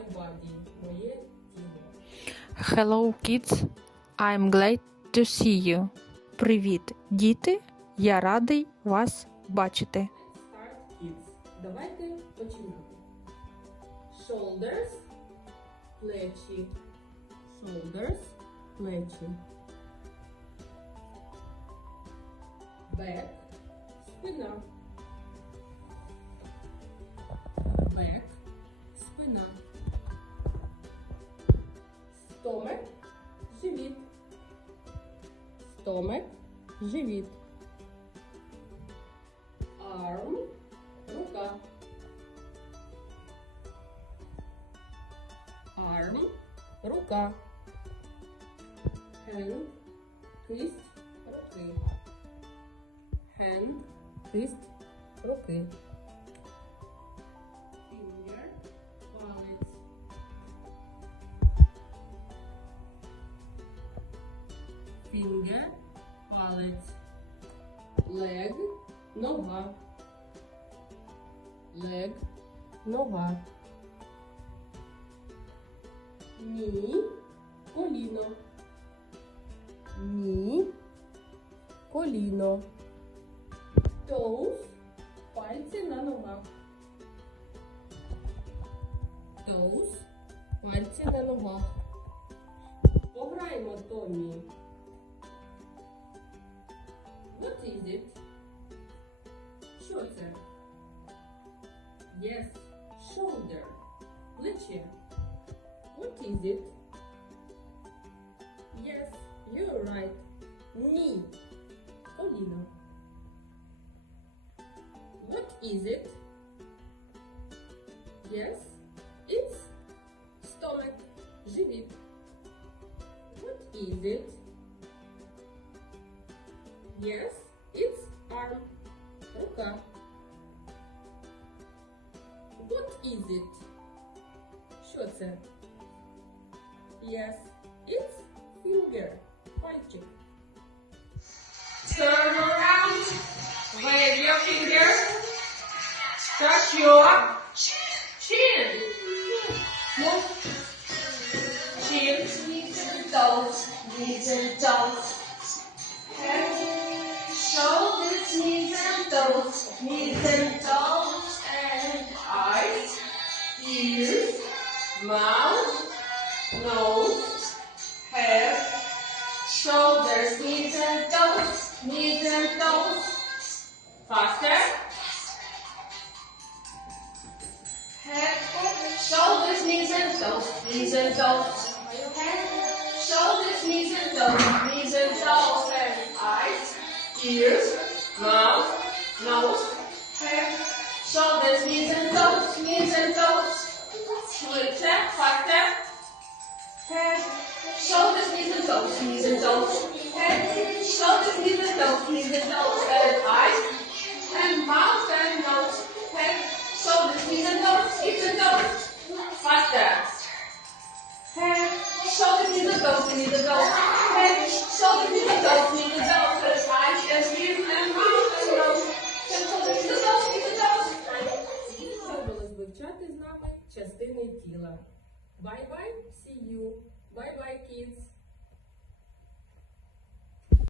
body. Моє тіло. Hello, kids. I'm glad to see you. Привіт, діти. Я радий вас бачити. Start kids. Давайте починати. Shoulders. Плечі. Shoulders. Плечі. Back. Спина. Back. Спина. Stomach. Живіт. Stomach. Живіт. Arm. Рука. Arm. Рука. Hand. Кисть руки. Hand. Кисть руки. Finger. Палець. Leg. Нога. Leg. Нога. Ні. Коліно. Ні. Коліно. Toes. Пальці на ногах. Toes. Пальці на ногах. Пограємо, Томі. What is it? Що це? Yes, shoulder. Плече. What is it? Yes, you're right. Knee. Коліно. What is it? Yes, it's stomach. Живіт. What is it? Yes, it's arm. Рука. What is it? Що це? Yes, it's finger. Пальчик. Turn around. Wave your finger. Touch your chin. Move. Chin. Toes. Knees and toes. Shoulders. Knees and toes. Knees and toes. And eyes. Ears. Mouth. Nose. Head shoulders, knees and toes, knees and toes. Faster. Head, shoulders, knees and toes, knees and toes. Head, shoulders, knees and toes, knees and toes ears, mouth, nose, head, shoulders, knees and toes, knees and toes. Little tap, five tap. Head, shoulders, knees and toes, knees and toes. Head, частини тіла. Bye-bye, see you. Bye-bye, kids.